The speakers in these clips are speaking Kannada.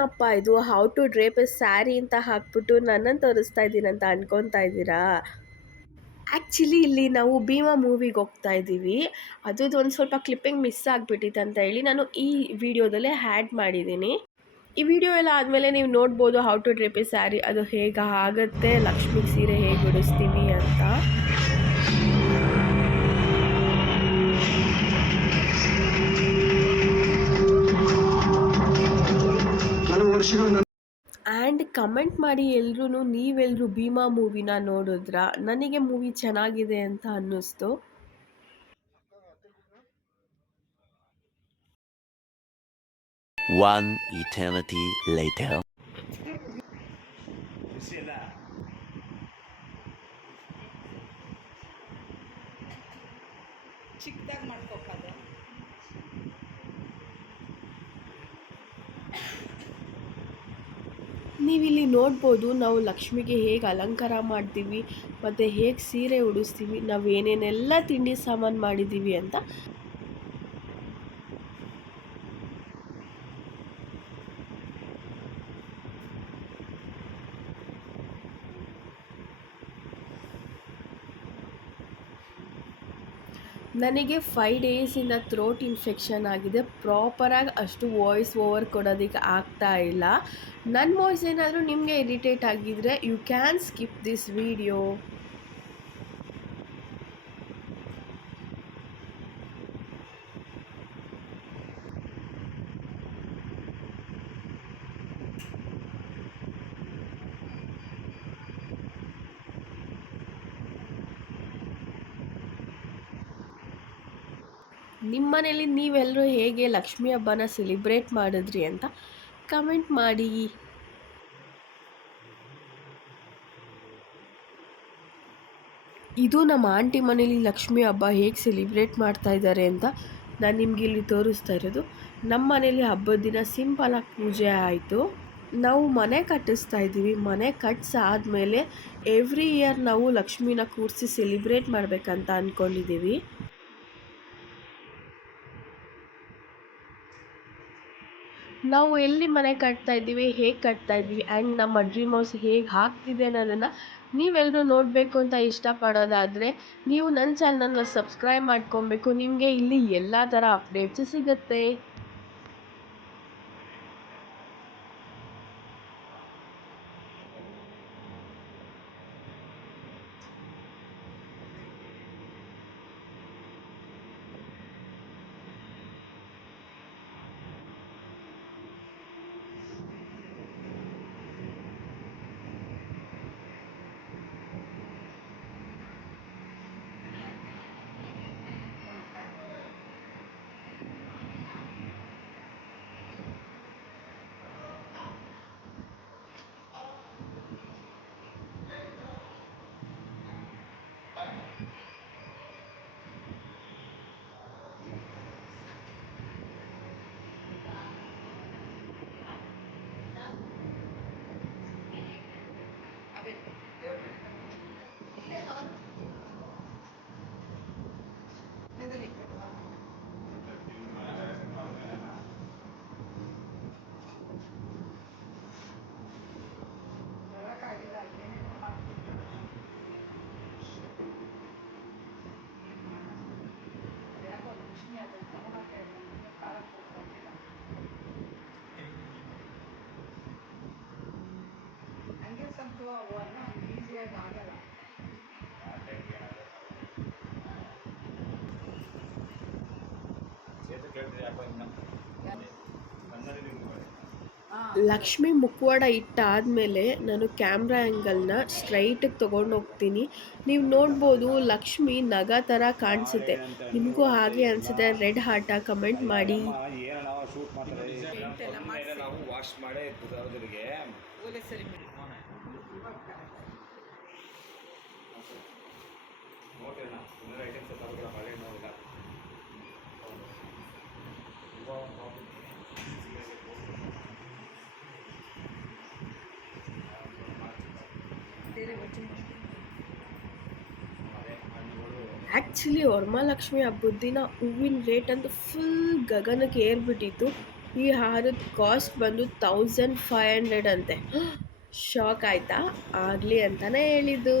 ಇದೇನಪ್ಪ ಇದು how to drape a sari ಅಂತ ಹಾಕ್ಬಿಟ್ಟು ನನ್ನನ್ನು ತೋರಿಸ್ತಾ ಇದ್ದೀನಂತ ಅನ್ಕೊತಾ ಇದ್ದೀರಾ? ಆ್ಯಕ್ಚುಲಿ ಇಲ್ಲಿ ನಾವು ಭೀಮಾ ಮೂವಿಗೆ ಹೋಗ್ತಾ ಇದ್ದೀವಿ. ಅದ್ರದ್ದು ಒಂದು ಸ್ವಲ್ಪ ಕ್ಲಿಪ್ಪಿಂಗ್ ಮಿಸ್ ಆಗಿಬಿಟ್ಟಿತ್ತು ಅಂತ ಹೇಳಿ ನಾನು ಈ ವಿಡಿಯೋದಲ್ಲೇ ಆ್ಯಡ್ ಮಾಡಿದ್ದೀನಿ. ಈ ವಿಡಿಯೋ ಎಲ್ಲ ಆದಮೇಲೆ ನೀವು ನೋಡ್ಬೋದು how to drape a sari ಅದು ಹೇಗೆ ಆಗುತ್ತೆ, ಲಕ್ಷ್ಮಿಗೆ ಸೀರೆ ಹೇಗೆ ಉಡಿಸ್ತೀವಿ ಅಂತ. ಆ್ಯಂಡ್ ಕಮೆಂಟ್ ಮಾಡಿ ಎಲ್ರೂ ನೀವೆಲ್ಲರೂ ಭೀಮಾ ಮೂವಿನ ನೋಡಿದ್ರಾ? ನನಗೆ ಮೂವಿ ಚೆನ್ನಾಗಿದೆ ಅಂತ ಅನ್ನಿಸ್ತು. One eternity later. ಚಿಕ್ಕದಾಗಿ ಮಾಡ್ಕೋಬೋದು. ನೀವಿಲ್ಲಿ ನೋಡ್ಬೋದು ನಾವು ಲಕ್ಷ್ಮಿಗೆ ಹೇಗೆ ಅಲಂಕಾರ ಮಾಡ್ತೀವಿ ಮತ್ತು ಹೇಗೆ ಸೀರೆ ಉಡಿಸ್ತೀವಿ, ನಾವು ಏನೇನೆಲ್ಲ ತಿಂಡಿ ಸಾಮಾನು ಮಾಡಿದ್ದೀವಿ ಅಂತ. ನನಗೆ 5 ಡೇಸಿಂದ ಥ್ರೋಟ್ ಇನ್ಫೆಕ್ಷನ್ ಆಗಿದೆ. ಪ್ರಾಪರಾಗಿ ಅಷ್ಟು ವಾಯ್ಸ್ ಓವರ್ ಕೊಡೋದಕ್ಕೆ ಆಗ್ತಾ ಇಲ್ಲ. ನನ್ನ ವಾಯ್ಸ್ ಏನಾದರೂ ನಿಮಗೆ ಇರಿಟೇಟ್ ಆಗಿದ್ದರೆ you can skip this video. ನಿಮ್ಮ ಮನೇಲಿ ನೀವೆಲ್ಲರೂ ಹೇಗೆ ಲಕ್ಷ್ಮೀ ಹಬ್ಬನ ಸೆಲಿಬ್ರೇಟ್ ಮಾಡಿದ್ರಿ ಅಂತ ಕಮೆಂಟ್ ಮಾಡಿ. ಇದು ನಮ್ಮ ಆಂಟಿ ಮನೇಲಿ ಲಕ್ಷ್ಮೀ ಹಬ್ಬ ಹೇಗೆ ಸೆಲಿಬ್ರೇಟ್ ಮಾಡ್ತಾ ಇದ್ದಾರೆ ಅಂತ ನಾನು ನಿಮ್ಗೆ ಇಲ್ಲಿ ತೋರಿಸ್ತಾ ಇರೋದು. ನಮ್ಮ ಮನೇಲಿ ಹಬ್ಬದ ದಿನ ಸಿಂಪಲಾಗಿ ಪೂಜೆ ಆಯಿತು. ನಾವು ಮನೆ ಕಟ್ಟಿಸ್ತಾ ಇದ್ದೀವಿ. ಮನೆ ಕಟ್ಟಿಸಾದ್ಮೇಲೆ ಎವ್ರಿ ಇಯರ್ ನಾವು ಲಕ್ಷ್ಮೀನ ಕೂರಿಸಿ ಸೆಲಿಬ್ರೇಟ್ ಮಾಡಬೇಕಂತ ಅಂದ್ಕೊಂಡಿದ್ದೀವಿ. ನಾವು ಎಲ್ಲಿ ಮನೆ ಕಟ್ತಾ ಇದ್ದೀವಿ, ಹೇಗೆ ಕಟ್ತಾ ಇದ್ದೀವಿ ಆ್ಯಂಡ್ ನಮ್ಮ ಡ್ರೀಮ್ ಹೌಸ್ ಹೇಗೆ ಆಗ್ತಿದೆ ಅನ್ನೋದನ್ನು ನೀವೆಲ್ಲರೂ ನೋಡಬೇಕು ಅಂತ ಇಷ್ಟಪಡೋದಾದರೆ ನೀವು ನನ್ನ ಚಾನಲ್ನ ಸಬ್ಸ್ಕ್ರೈಬ್ ಮಾಡ್ಕೊಬೇಕು. ನಿಮಗೆ ಇಲ್ಲಿ ಎಲ್ಲ ಥರ ಅಪ್ಡೇಟ್ಸು ಸಿಗುತ್ತೆ. ಲಕ್ಷ್ಮಿ ಮುಖವಾಡ ಇಟ್ಟಾದಮೇಲೆ ನಾನು ಕ್ಯಾಮ್ರಾ ಆ್ಯಂಗಲ್ನ ಸ್ಟ್ರೈಟಿಗೆ ತೊಗೊಂಡು ಹೋಗ್ತೀನಿ. ನೀವು ನೋಡ್ಬೋದು ಲಕ್ಷ್ಮಿ ನಗ ಥರ ಕಾಣಿಸುತ್ತೆ. ನಿಮಗೂ ಹಾಗೆ ಅನಿಸುತ್ತೆ? ರೆಡ್ ಹಾರ್ಟ ಕಮೆಂಟ್ ಮಾಡಿ. ಆ್ಯಕ್ಚುಲಿ ವರಮಹಾಲಕ್ಷ್ಮಿ ಹಬ್ಬದ ದಿನ ಹೂವಿನ ರೇಟ್ ಅಂತೂ ಫುಲ್ ಗಗನಕ್ಕೆ ಏರ್ಬಿಟ್ಟಿತ್ತು. ಈ ಹಾರದ ಕಾಸ್ಟ್ ಬಂದು 1500 ಅಂತೆ. ಶಾಕ್ ಆಯ್ತಾ? ಆಗಲಿ ಅಂತಲೇ ಹೇಳಿದ್ದು.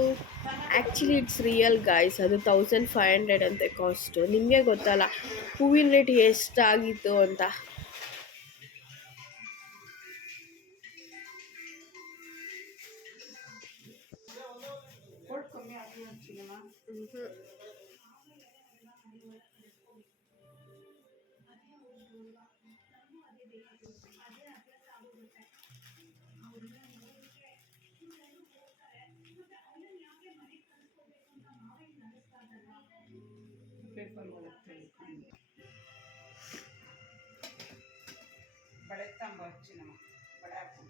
ಆ್ಯಕ್ಚುಲಿ ಇಟ್ಸ್ ರಿಯಲ್ ಗಾಯ್ಸ್, ಅದು 1500 ಅಂತೆ ಕಾಸ್ಟು. ನಿಮಗೆ ಗೊತ್ತಲ್ಲ ಹೂವಿನ ರೇಟ್ ಎಷ್ಟಾಗಿತ್ತು ಅಂತ. ಕಮ್ಮಿ ಆಗಲಿ ಅಂತೀನಮ್ಮ. ಬಳೆ ತಂಬ ಹಚ್ಚಿನಮ್ಮ, ಬಳೆ ಹಾಕು.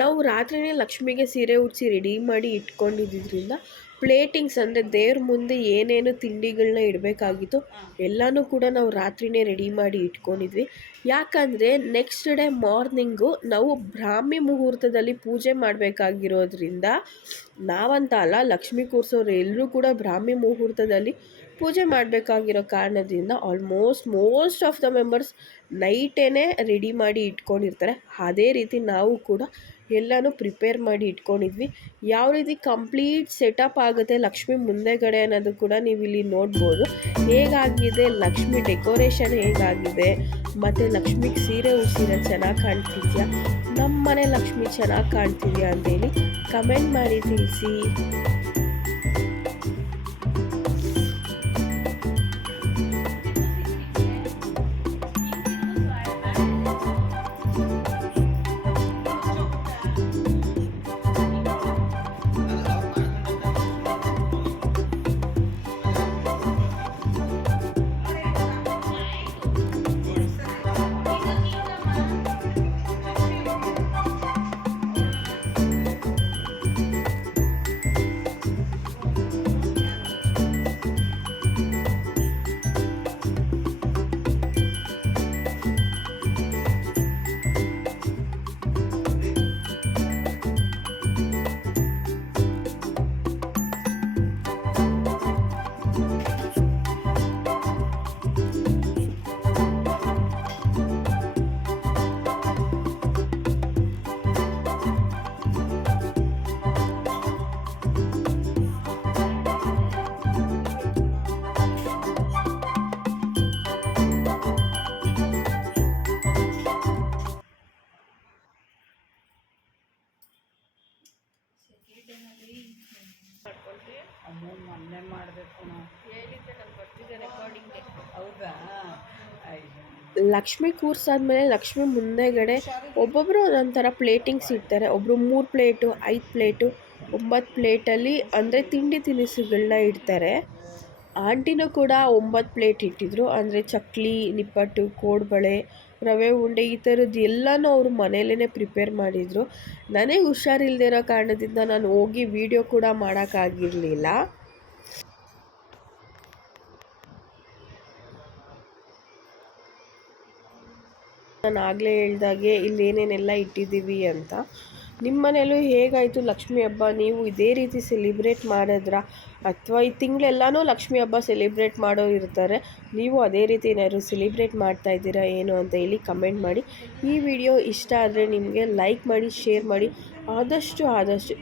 ನಾವು ರಾತ್ರಿನೇ ಲಕ್ಷ್ಮಿಗೆ ಸೀರೆ ಉಡಿಸಿ ರೆಡಿ ಮಾಡಿ ಇಟ್ಕೊಂಡಿದ್ದರಿಂದ ಪ್ಲೇಟಿಂಗ್ಸ್ ಅಂದರೆ ದೇವ್ರ ಮುಂದೆ ಏನೇನು ತಿಂಡಿಗಳನ್ನ ಇಡಬೇಕಾಗಿತ್ತು ಎಲ್ಲನೂ ಕೂಡ ನಾವು ರಾತ್ರಿನೇ ರೆಡಿ ಮಾಡಿ ಇಟ್ಕೊಂಡಿದ್ವಿ. ಯಾಕಂದರೆ ನೆಕ್ಸ್ಟ್ ಡೇ ಮಾರ್ನಿಂಗು ನಾವು ಬ್ರಾಹ್ಮಿ ಮುಹೂರ್ತದಲ್ಲಿ ಪೂಜೆ ಮಾಡಬೇಕಾಗಿರೋದ್ರಿಂದ, ನಾವಂತ ಅಲ್ಲ, ಲಕ್ಷ್ಮಿ ಕೂರಿಸೋರು ಎಲ್ಲರೂ ಕೂಡ ಬ್ರಾಹ್ಮಿ ಮುಹೂರ್ತದಲ್ಲಿ ಪೂಜೆ ಮಾಡಬೇಕಾಗಿರೋ ಕಾರಣದಿಂದ ಮೋಸ್ಟ್ ಆಫ್ ದ ಮೆಂಬರ್ಸ್ ನೈಟೇ ರೆಡಿ ಮಾಡಿ ಇಟ್ಕೊಂಡಿರ್ತಾರೆ. ಅದೇ ರೀತಿ ನಾವು ಕೂಡ ಎಲ್ಲನೂ ಪ್ರಿಪೇರ್ ಮಾಡಿ ಇಟ್ಕೊಂಡಿದ್ವಿ. ಯಾವ ರೀತಿ ಕಂಪ್ಲೀಟ್ ಸೆಟಪ್ ಆಗುತ್ತೆ ಲಕ್ಷ್ಮಿ ಮುಂದೆಗಡೆ ಅನ್ನೋದು ಕೂಡ ನೀವು ಇಲ್ಲಿ ನೋಡ್ಬೋದು. ಹೇಗಾಗಿದೆ ಲಕ್ಷ್ಮಿ ಡೆಕೋರೇಷನ್ ಹೇಗಾಗಿದೆ, ಮತ್ತು ಲಕ್ಷ್ಮಿಗೆ ಸೀರೆ ಉಡಿಸಿರೋ ಚೆನ್ನಾಗಿ ಕಾಣ್ತಿದ್ಯಾ, ನಮ್ಮ ಮನೆ ಲಕ್ಷ್ಮಿ ಚೆನ್ನಾಗಿ ಕಾಣ್ತಿದ್ಯಾ ಅಂತೇಳಿ ಕಮೆಂಟ್ ಮಾಡಿ ತಿಳಿಸಿ. ಅಮ್ಮ ಮೊನ್ನೆ ಮಾಡಬೇಕು ನಾವು. ಹೇಳಿದ್ದೆ ನಾನು ಬರ್ತಿದ್ದೆ ರೆಕಾರ್ಡಿಂಗ್ಗೆ. ಹೌದಾ? ಅಯ್ಯೋ. ಲಕ್ಷ್ಮಿ ಕೂರ್ಸಾದ್ಮೇಲೆ ಲಕ್ಷ್ಮಿ ಮುಂದೆಗಡೆ ಒಬ್ಬೊಬ್ಬರು ಒಂದೊಂಥರ ಪ್ಲೇಟಿಂಗ್ಸ್ ಇಡ್ತಾರೆ. ಒಬ್ಬರು 3 ಪ್ಲೇಟು, 5 ಪ್ಲೇಟು, 9 ಪ್ಲೇಟಲ್ಲಿ ಅಂದರೆ ತಿಂಡಿ ತಿನಿಸುಗಳನ್ನ ಇಡ್ತಾರೆ. ಆಂಟಿನೂ ಕೂಡ 9 ಪ್ಲೇಟ್ ಇಟ್ಟಿದ್ರು. ಅಂದರೆ ಚಕ್ಲಿ, ನಿಪ್ಪಟ್ಟು, ಕೋಡ್ಬಳೆ, ರವೆ ಉಂಡೆ ಈ ಥರದ್ದು ಎಲ್ಲನೂ ಅವರು ಮನೆಯಲ್ಲೇ ಪ್ರಿಪೇರ್ ಮಾಡಿದರು. ನನಗೆ ಹುಷಾರಿಲ್ಲದೆ ಇರೋ ಕಾರಣದಿಂದ ನಾನು ಹೋಗಿ ವಿಡಿಯೋ ಕೂಡ ಮಾಡೋಕ್ಕಾಗಿರಲಿಲ್ಲ. ನಾನು ಆಗಲೇ ಹೇಳ್ದಾಗೆ ಇಲ್ಲಿ ಏನೇನೆಲ್ಲ ಇಟ್ಟಿದ್ದೀವಿ ಅಂತ. ನಿಮ್ಮ ಮನೇಲೂ ಹೇಗಾಯಿತು ಲಕ್ಷ್ಮಿ ಹಬ್ಬ? ನೀವು ಇದೇ ರೀತಿ ಸೆಲಿಬ್ರೇಟ್ ಮಾಡಿದ್ರಾ, ಅಥವಾ ಈ ತಿಂಗಳೆಲ್ಲನೂ ಲಕ್ಷ್ಮಿ ಹಬ್ಬ ಸೆಲಿಬ್ರೇಟ್ ಮಾಡೋರು ಇರ್ತಾರೆ, ನೀವು ಅದೇ ರೀತಿ ಏನಾದ್ರು ಸೆಲಿಬ್ರೇಟ್ ಮಾಡ್ತಾ ಇದ್ದೀರಾ ಏನು ಅಂತ ಹೇಳಿ ಕಮೆಂಟ್ ಮಾಡಿ. ಈ ವಿಡಿಯೋ ಇಷ್ಟ ಆದರೆ ನಿಮಗೆ ಲೈಕ್ ಮಾಡಿ, ಶೇರ್ ಮಾಡಿ, ಆದಷ್ಟು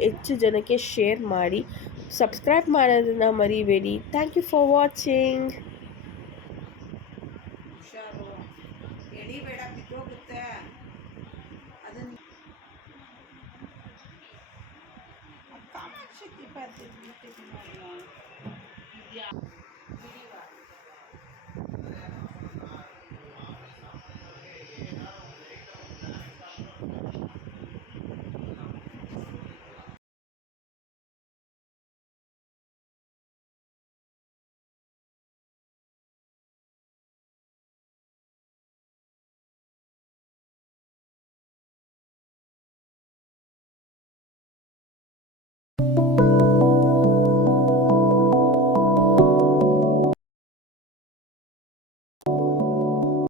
ಹೆಚ್ಚು ಜನಕ್ಕೆ ಶೇರ್ ಮಾಡಿ. ಸಬ್ಸ್ಕ್ರೈಬ್ ಮಾಡೋದನ್ನು ಮರಿಬೇಡಿ. Thank you for watching. ಹುಷಾರು, ಎಳಿಬೇಡ, ಬಿದ್ದೋಗುತ್ತೆ. ಅದನ್ನು ಕಾಮಾಕ್ಷಿ ದೀಪ ಹತ್ತಿದ್ಬಿಟ್ಟಿದ್ದೀನಿ ನಾನು.